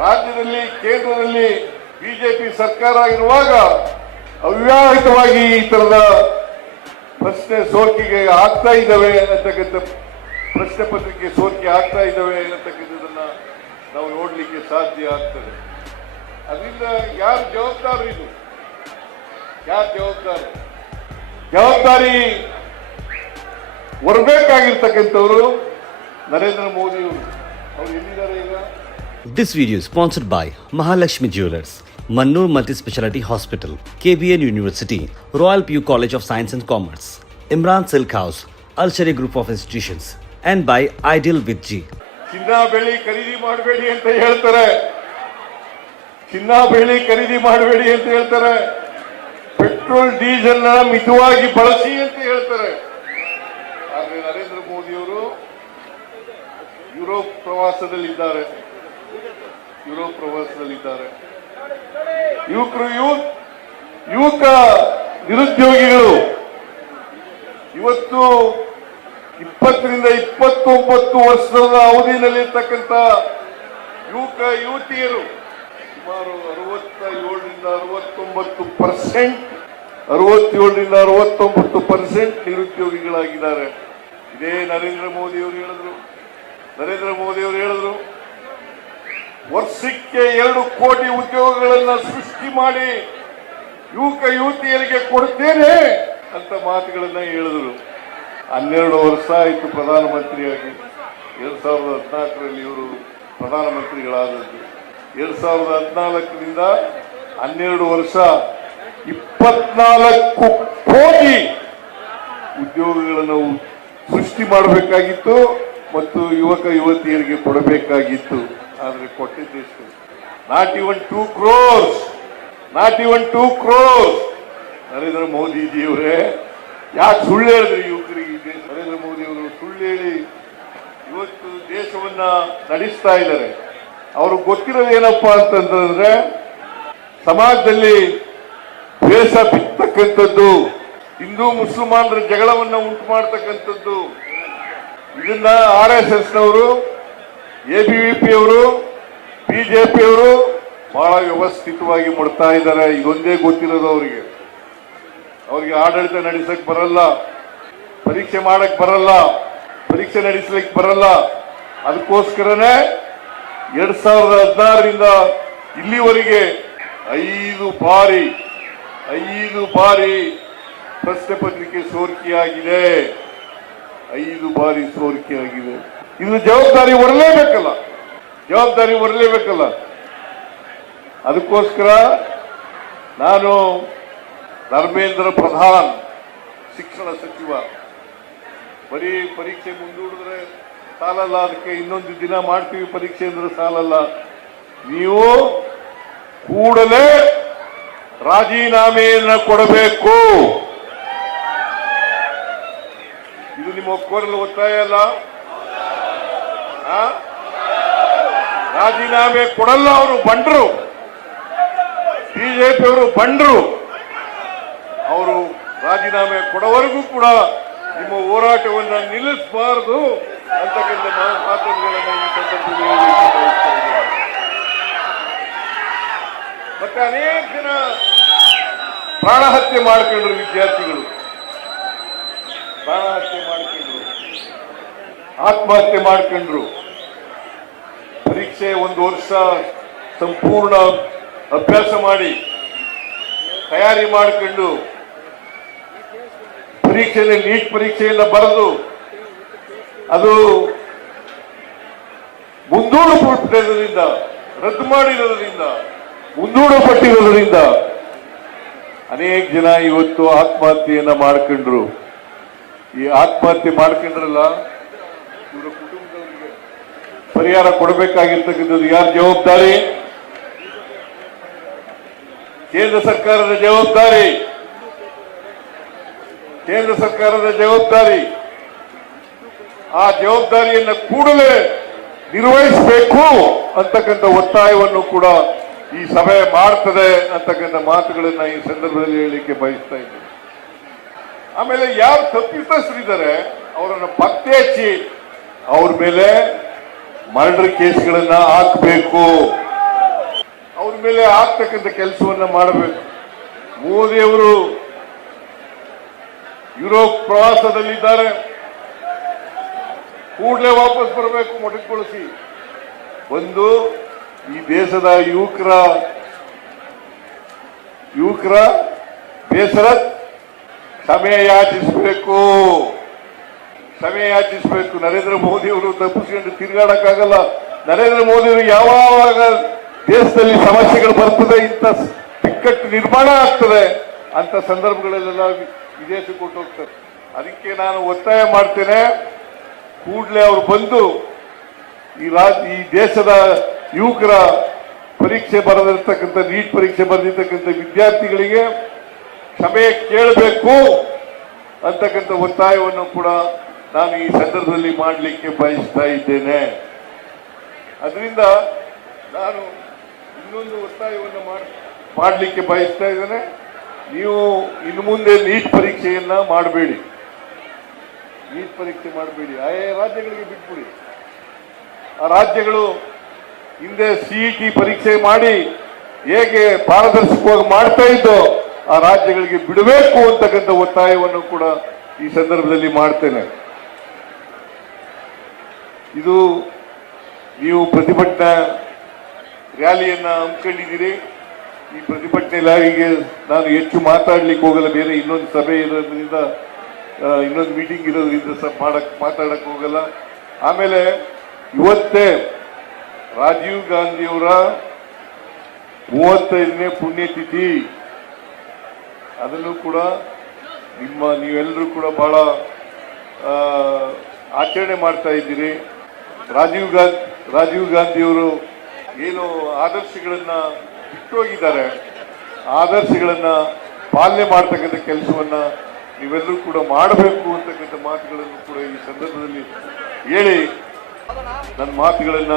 ರಾಜ್ಯದಲ್ಲಿ ಕೇಂದ್ರದಲ್ಲಿ ಬಿಜೆಪಿ ಸರ್ಕಾರ ಇರುವಾಗ ಅವ್ಯಾಹಿತವಾಗಿ ಈ ತರದ ಪ್ರಶ್ನೆ ಸೋರಿಕೆಗೆ ಆಗ್ತಾ ಇದ್ದಾವೆ ಅನ್ನತಕ್ಕಂಥ ಪ್ರಶ್ನೆ ಪತ್ರಿಕೆ ಸೋರಿಕೆ ಆಗ್ತಾ ಇದ್ದಾವೆ ಅನ್ನತಕ್ಕಂಥದನ್ನ ನಾವು ನೋಡ್ಲಿಕ್ಕೆ ಸಾಧ್ಯ ಆಗ್ತದೆ. ಅದರಿಂದ ಯಾರು ಜವಾಬ್ದಾರಿ ಇದು? ಯಾರು ಜವಾಬ್ದಾರಿ ಹೊರಬೇಕಾಗಿರ್ತಕ್ಕಂಥವ್ರು ನರೇಂದ್ರ ಮೋದಿ ಅವರು ಎಲ್ಲಿದ್ದಾರೆ ಈಗ? This video is sponsored by Mahalakshmi Jewelers, Mannur Multi-Speciality Hospital, KBN University, Royal PU College of Science and Commerce, Imran Silk House, Al Sharia Group of Institutions, and by Ideal with G. ಚಿನ್ನ ಬೆಳ್ಳಿ ಖರೀದಿ ಮಾಡಬೇಡಿ ಅಂತ ಹೇಳ್ತಾರೆ. ಚಿನ್ನ ಬೆಳ್ಳಿ ಖರೀದಿ ಮಾಡಬೇಡಿ ಅಂತ ಹೇಳ್ತಾರೆ. ಪೆಟ್ರೋಲ್ ಡೀಸೆಲ್ ನ ಮಿತವಾಗಿ ಬಳಸಿ ಅಂತ ಹೇಳ್ತಾರೆ. ಆದ್ರೆ ನರೇಂದ್ರ ಮೋದಿ ಅವರು ಯುರೋಪ್ ಪ್ರವಾಸದಲ್ಲಿದ್ದಾರೆ. ಯುವಕ ನಿರುದ್ಯೋಗಿಗಳು ಇವತ್ತು 20 ರಿಂದ 29 ವರ್ಷದ ಅವಧಿಯಲ್ಲಿರ್ತಕ್ಕಂಥ ಯುವಕ ಯುವತಿಯರು ಸುಮಾರು 67% ನಿರುದ್ಯೋಗಿಗಳಾಗಿದ್ದಾರೆ. ಇದೇ ನರೇಂದ್ರ ಮೋದಿ ಅವರು ಹೇಳಿದ್ರು ವರ್ಷಕ್ಕೆ 2 ಕೋಟಿ ಉದ್ಯೋಗಗಳನ್ನ ಸೃಷ್ಟಿ ಮಾಡಿ ಯುವಕ ಯುವತಿಯರಿಗೆ ಕೊಡ್ತೇನೆ ಅಂತ ಮಾತುಗಳನ್ನ ಹೇಳಿದ್ರು. 12 ವರ್ಷ ಆಯಿತು ಪ್ರಧಾನಮಂತ್ರಿಯಾಗಿ. 2014ರಲ್ಲಿ ಇವರು ಪ್ರಧಾನಮಂತ್ರಿಗಳಾದದ್ದು. 2014ರಿಂದ 12 ವರ್ಷ 24 ಕೋಟಿ ಉದ್ಯೋಗಗಳನ್ನು ಸೃಷ್ಟಿ ಮಾಡಬೇಕಾಗಿತ್ತು ಮತ್ತು ಯುವಕ ಯುವತಿಯರಿಗೆ ಕೊಡಬೇಕಾಗಿತ್ತು. ಆದ್ರೆ ಕೊಟ್ಟಿದ್ದೆಷ್ಟು? Not even 2 crores. ನರೇಂದ್ರ ಮೋದಿಜಿಯವರೇ ಯಾಕೆ ಸುಳ್ಳು ಹೇಳಿದ್ರಿ ಯುವಕರಿಗೆ? ನರೇಂದ್ರ ಮೋದಿ ಅವರು ಸುಳ್ಳು ಹೇಳಿ ಇವತ್ತು ದೇಶವನ್ನ ನಡೆಸ್ತಾ ಇದ್ದಾರೆ. ಅವ್ರಿಗೆ ಗೊತ್ತಿರೋದು ಏನಪ್ಪಾ ಅಂತಂದ್ರೆ ಸಮಾಜದಲ್ಲಿ ದ್ವೇಷ ಬಿತ್ತಕ್ಕಂಥದ್ದು, ಹಿಂದೂ ಮುಸಲ್ಮಾನರ ಜಗಳವನ್ನ ಉಂಟು ಮಾಡತಕ್ಕಂಥದ್ದು. ಇದನ್ನ RSS ನವರು, ABVP ಅವರು, ಬಿಜೆಪಿ ಅವರು ಬಹಳ ವ್ಯವಸ್ಥಿತವಾಗಿ ಮಾಡ್ತಾ ಇದ್ದಾರೆ. ಇದೊಂದೇ ಗೊತ್ತಿರೋದು ಅವರಿಗೆ. ಆಡಳಿತ ನಡೆಸಕ್ ಬರಲ್ಲ, ಪರೀಕ್ಷೆ ಮಾಡಕ್ ಬರಲ್ಲ, ಪರೀಕ್ಷೆ ನಡೆಸಲಿಕ್ಕೆ ಬರಲ್ಲ. ಅದಕ್ಕೋಸ್ಕರನೇ 2016ರಿಂದ ಇಲ್ಲಿವರೆಗೆ 5 ಬಾರಿ ಪ್ರಶ್ನೆ ಪತ್ರಿಕೆ ಸೋರಿಕೆಯಾಗಿದೆ. 5 ಬಾರಿ ಸೋರಿಕೆಯಾಗಿದೆ. ಇದು ಜವಾಬ್ದಾರಿ ಹೊರಲೇಬೇಕಲ್ಲ. ಅದಕ್ಕೋಸ್ಕರ ನಾನು ಧರ್ಮೇಂದ್ರ ಪ್ರಧಾನ್, ಶಿಕ್ಷಣ ಸಚಿವ, ಬರೀ ಪರೀಕ್ಷೆ ಮುಂದೂಡಿದ್ರೆ ಸಾಲಲ್ಲ, ಅದಕ್ಕೆ ಇನ್ನೊಂದು ದಿನ ಮಾಡ್ತೀವಿ ಪರೀಕ್ಷೆ ಅಂದ್ರೆ ಸಾಲಲ್ಲ. ನೀವು ಕೂಡಲೇ ರಾಜೀನಾಮೆಯನ್ನ ಕೊಡಬೇಕು. ಇದು ನಿಮ್ಮ ಒಕ್ಕೋರಲ್ಲಿ ಒತ್ತಾಯ ಅಲ್ಲ. ರಾಜೀನಾಮೆ ಕೊಡಲ್ಲ. ಅವರು ಬಂಡ್ರು, ಬಿಜೆಪಿ ಅವರು ಬಂಡ್ರು. ಅವರು ರಾಜೀನಾಮೆ ಕೊಡವರೆಗೂ ಕೂಡ ನಿಮ್ಮ ಹೋರಾಟವನ್ನ ನಿಲ್ಲಿಸಬಾರದು ಅಂತಕ್ಕಂಥ ಮಾತುಗಳನ್ನ ಈ ಸಂದರ್ಭದಲ್ಲಿ ಹೇಳಲಿಕ್ಕೆ ಬಯಸ್ತಾ ಇದ್ದೇನೆ. ಮತ್ತೆ ಅನೇಕ ಜನ ಪ್ರಾಣಹತ್ಯೆ ಮಾಡ್ಕೊಂಡ್ರು, ವಿದ್ಯಾರ್ಥಿಗಳು ಆತ್ಮಹತ್ಯೆ ಮಾಡ್ಕೊಂಡ್ರು. ಪರೀಕ್ಷೆ 1 ವರ್ಷ ಸಂಪೂರ್ಣ ಅಭ್ಯಾಸ ಮಾಡಿ ತಯಾರಿ ಮಾಡಿಕೊಂಡು ಪರೀಕ್ಷೆಯಲ್ಲಿ ನೀಟ್ ಪರೀಕ್ಷೆಯನ್ನ ಬರೆದು ಅದು ಮುಂದೂಡಲ್ಪಟ್ಟಿರೋದ್ರಿಂದ ಅನೇಕ ಜನ ಇವತ್ತು ಆತ್ಮಹತ್ಯೆಯನ್ನ ಮಾಡ್ಕೊಂಡ್ರು. ಈ ಆತ್ಮಹತ್ಯೆ ಮಾಡ್ಕೊಂಡ್ರಲ್ಲ, ಇವರ ಕುಟುಂಬದವರಿಗೆ ಪರಿಹಾರ ಕೊಡಬೇಕಾಗಿರ್ತಕ್ಕಂಥದ್ದು ಯಾರ ಜವಾಬ್ದಾರಿ? ಕೇಂದ್ರ ಸರ್ಕಾರದ ಜವಾಬ್ದಾರಿ. ಆ ಜವಾಬ್ದಾರಿಯನ್ನು ಕೂಡಲೇ ನಿರ್ವಹಿಸಬೇಕು ಅಂತಕ್ಕಂಥ ಒತ್ತಾಯವನ್ನು ಕೂಡ ಈ ಸಭೆ ಮಾಡ್ತದೆ ಅಂತಕ್ಕಂಥ ಮಾತುಗಳನ್ನ ಈ ಸಂದರ್ಭದಲ್ಲಿ ಹೇಳಲಿಕ್ಕೆ ಬಯಸ್ತಾ ಇದ್ದೇನೆ. ಆಮೇಲೆ ಯಾರು ತಪ್ಪಿತಸ್ಥರಿದ್ದಾರೆ ಅವರನ್ನು ಪತ್ತೆ ಹಚ್ಚಿ ಅವ್ರ ಮೇಲೆ ಮರ್ಡರ್ ಕೇಸ್ಗಳನ್ನ ಹಾಕಬೇಕು. ಮೇಲೆ ಆಗ್ತಕ್ಕಂಥ ಕೆಲಸವನ್ನ ಮಾಡಬೇಕು. ಮೋದಿಯವರು ಯುರೋಪ್ ಪ್ರವಾಸದಲ್ಲಿದ್ದಾರೆ, ಕೂಡಲೇ ವಾಪಸ್ ಬರಬೇಕು, ಮೊಟಕುಗೊಳಿಸಿ ಬಂದು ಈ ದೇಶದ ಯುವಕರ ಬೇಸರ ಕ್ಷಮೆ ಯಾಚಿಸಬೇಕು. ನರೇಂದ್ರ ಮೋದಿ ಅವರು ತಪ್ಪಿಸಿಕೊಂಡು ತಿರುಗಾಡಕ್ಕಾಗಲ್ಲ. ನರೇಂದ್ರ ಮೋದಿ ಅವರು ಯಾವಾಗ ದೇಶದಲ್ಲಿ ಸಮಸ್ಯೆಗಳು ಬರ್ತದೆ, ಇಂಥ ಬಿಕ್ಕಟ್ಟು ನಿರ್ಮಾಣ ಆಗ್ತದೆ ಅಂತ ಸಂದರ್ಭಗಳಲ್ಲೆಲ್ಲ ವಿದೇಶಕ್ಕೆ ಕೊಟ್ಟು ಹೋಗ್ತಾರೆ. ಅದಕ್ಕೆ ನಾನು ಒತ್ತಾಯ ಮಾಡ್ತೇನೆ, ಕೂಡಲೇ ಅವರು ಬಂದು ಈ ದೇಶದ ಯುವಕರ ಪರೀಕ್ಷೆ ಬರೆದಿರ್ತಕ್ಕಂಥ ನೀಟ್ ಪರೀಕ್ಷೆ ಬರೆದಿರ್ತಕ್ಕಂಥ ವಿದ್ಯಾರ್ಥಿಗಳಿಗೆ ಕ್ಷಮೆ ಕೇಳಬೇಕು ಅಂತಕ್ಕಂಥ ಒತ್ತಾಯವನ್ನು ಕೂಡ ನಾನು ಈ ಸಂದರ್ಭದಲ್ಲಿ ಮಾಡಲಿಕ್ಕೆ ಬಯಸ್ತಾ ಇದ್ದೇನೆ. ಅದರಿಂದ ನಾನು ಇನ್ನೊಂದು ಒತ್ತಾಯವನ್ನು ಮಾಡಲಿಕ್ಕೆ ಬಯಸ್ತಾ ಇದ್ದೇನೆ. ನೀವು ಇನ್ನು ಮುಂದೆ ನೀಟ್ ಪರೀಕ್ಷೆಯನ್ನ ಮಾಡಬೇಡಿ, ಆಯಾ ರಾಜ್ಯಗಳಿಗೆ ಬಿಟ್ಬಿಡಿ. ಆ ರಾಜ್ಯಗಳು ಹಿಂದೆ ಸಿಇಟಿ ಪರೀಕ್ಷೆ ಮಾಡಿ ಹೇಗೆ ಪಾರದರ್ಶಕವಾಗಿ ಮಾಡ್ತಾ ಇದ್ದೋ ಆ ರಾಜ್ಯಗಳಿಗೆ ಬಿಡಬೇಕು ಅಂತಕ್ಕಂಥ ಒತ್ತಾಯವನ್ನು ಕೂಡ ಈ ಸಂದರ್ಭದಲ್ಲಿ ಮಾಡ್ತೇನೆ. ಇದು ನೀವು ಪ್ರತಿಭಟನಾ ರ್ಯಾಲಿಯನ್ನ ಹಮ್ಮಿಕೊಂಡಿದ್ದೀರಿ. ಈ ಪ್ರತಿಭಟನೆ ರ್ಯಾಲಿಗೆ ನಾನು ಹೆಚ್ಚು ಮಾತಾಡ್ಲಿಕ್ಕೆ ಹೋಗಲ್ಲ, ಬೇರೆ ಇನ್ನೊಂದು ಸಭೆ ಇರೋದ್ರಿಂದ ಇನ್ನೊಂದು ಮೀಟಿಂಗ್ ಇರೋದ್ರಿಂದ ಮಾತಾಡಕ್ ಹೋಗಲ್ಲ. ಆಮೇಲೆ ಇವತ್ತೇ ರಾಜೀವ್ ಗಾಂಧಿಯವರ 35ನೇ ಪುಣ್ಯತಿಥಿ. ಅದನ್ನು ಕೂಡ ನೀವೆಲ್ಲರೂ ಕೂಡ ಬಹಳ ಆಚರಣೆ ಮಾಡ್ತಾ ಇದ್ದೀರಿ. ರಾಜೀವ್ ಗಾಂಧಿಯವರು ಏನು ಆದರ್ಶಗಳನ್ನ ಬಿಟ್ಟೋಗಿದ್ದಾರೆ, ಆದರ್ಶಗಳನ್ನ ಪಾಲನೆ ಮಾಡ್ತಕ್ಕಂಥ ಕೆಲಸವನ್ನ ನೀವೆಲ್ಲರೂ ಕೂಡ ಮಾಡಬೇಕು ಅಂತಕ್ಕಂಥ ಮಾತುಗಳನ್ನು ಕೂಡ ಈ ಸಂದರ್ಭದಲ್ಲಿ ಹೇಳಿ ನನ್ನ ಮಾತುಗಳನ್ನ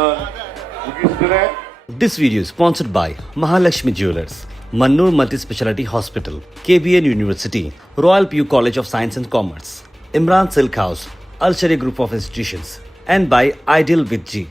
ಮುಗಿಸ್ತೇನೆ. This video is sponsored by Mahalakshmi Jewelers, Mannur Multi-Speciality Hospital, KBN University, Royal PU College of Science and Commerce, Imran Silk House, Al Sharia Group of Institutions, and by Ideal with G.